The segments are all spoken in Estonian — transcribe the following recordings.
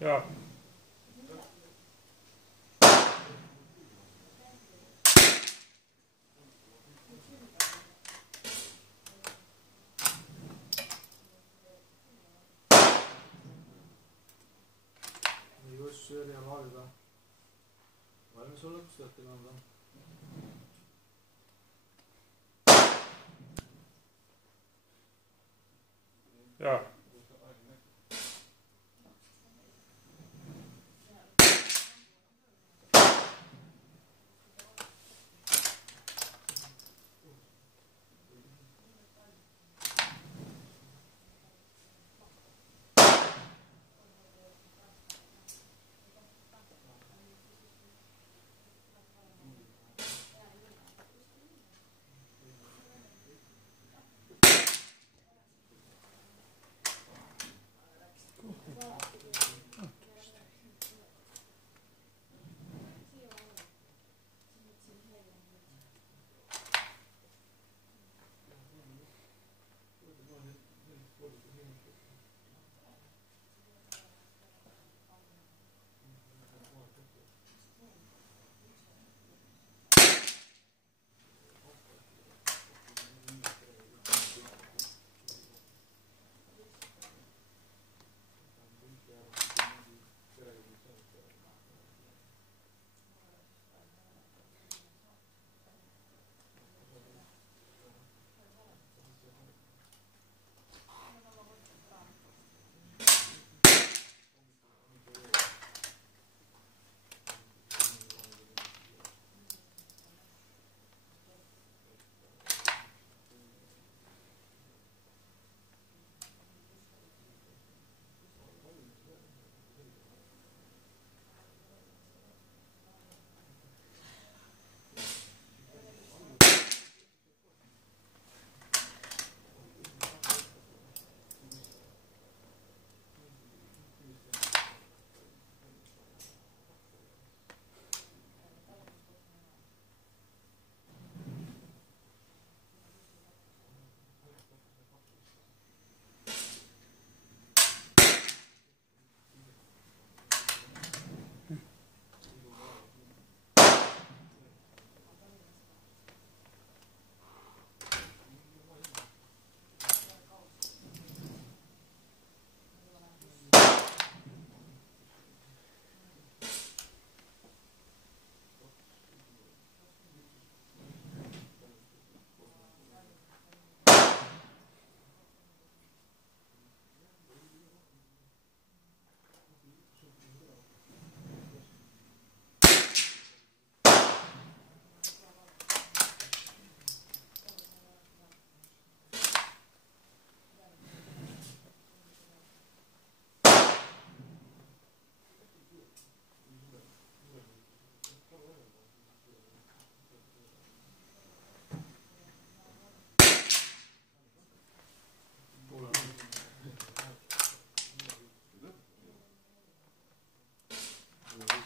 Ja. Jos syödään valita. Valmis oletko lähti kanda? Ja.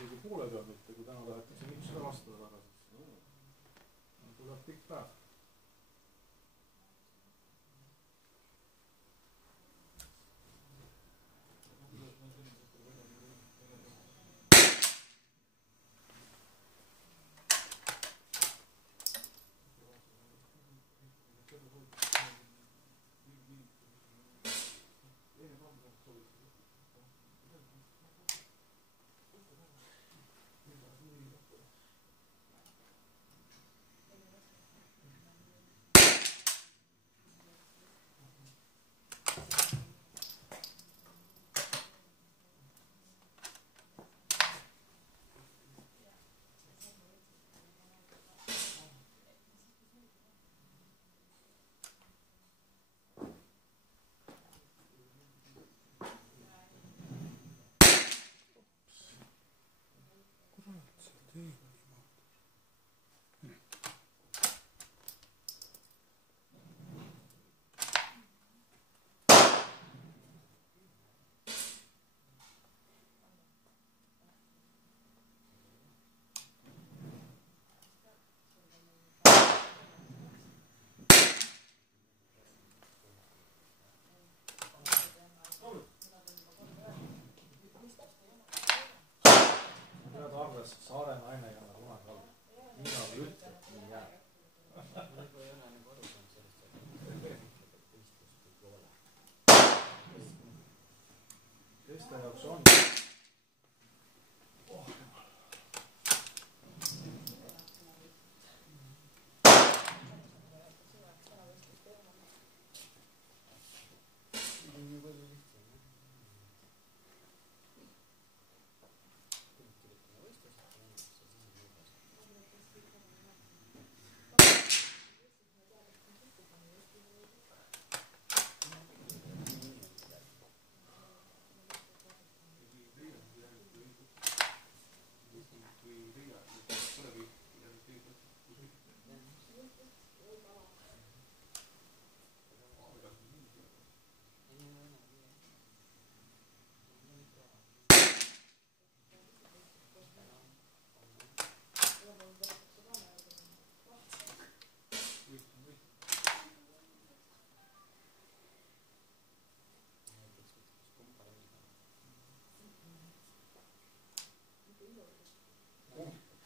Isegi poole peal mitte, kui täna tahetakse miks seda vastada tagasi. Tuleb pikk päev. teiste jaoks on.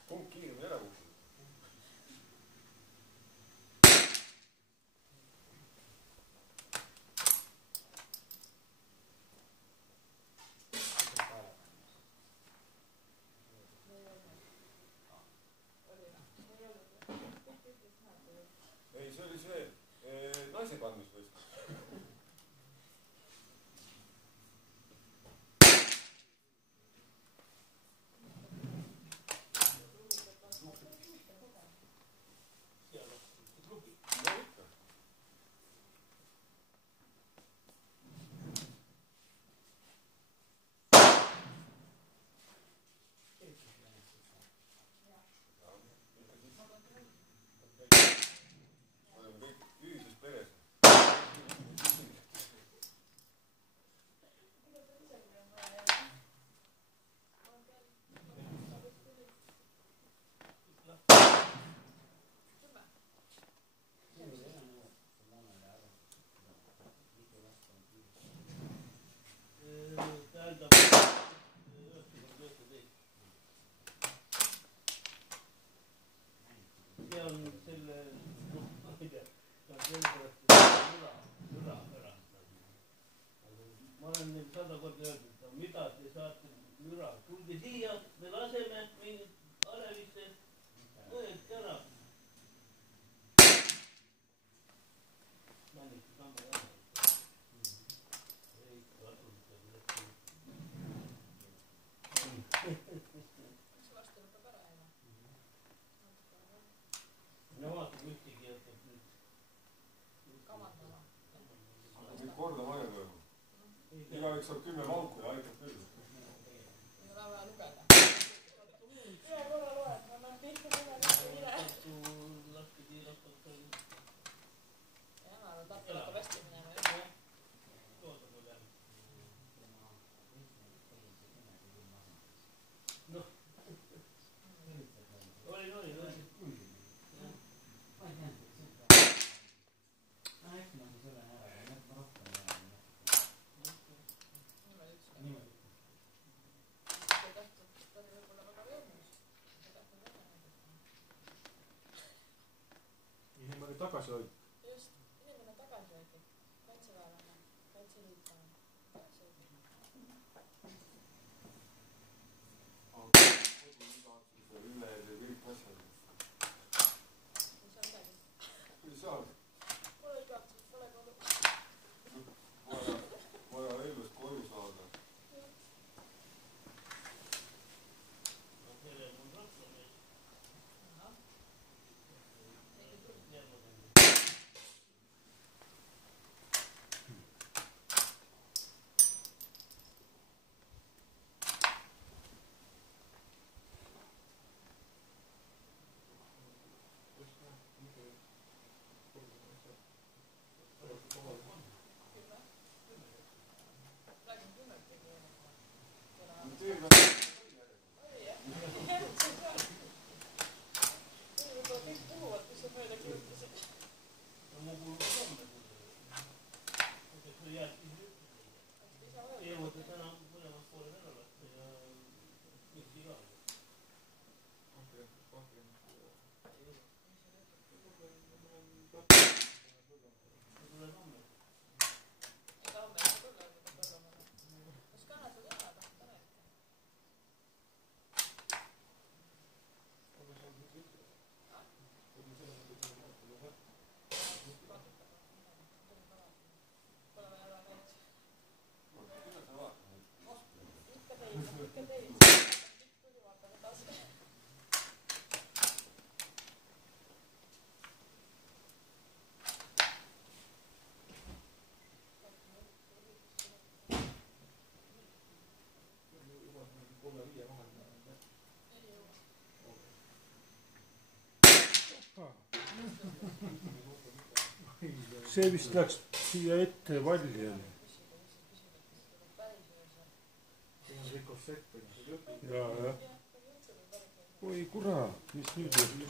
Kumb kiiremini ära kukub? Ei, see oli see naise kandmisvõistlus. Ma olen neil 100 korda öeldud, mida te saate müra, tulge siia, me laseme mingit alevisse, võetke ära. Männiti samme ära. Ei, vastuliselt üles. Mis vastu lõpeb ära jääma? No vaata, ühtegi jätab nüüd. Kamandama. Kõik korda vaja toimub. Igaüks saab 10 vanku ja aitab küll. Nüüd on vaja lugeda. Ühe korra loed, ma annan tihti mõne mitte üle. Laskegi rahvalt seal. Jah, ma arvan, Tartu hakkab hästi minema. Toodab veel järgi. Noh. Oli. Inimene tagasihoid. Just, inimene tagasihoidlik. Kaitseväelane, kaitseliitlane. Tagasihoidlik. Ülejääd ja kõik asjad. Ei saa midagi. Küll saad. Pole igatsus, pole kodu. Vaja õllust koju saada. ikka teis. Pikk tuli, vaata edasi. see vist läks siia ette valli jälle. ja. oi kurat, mis nüüd juhtus?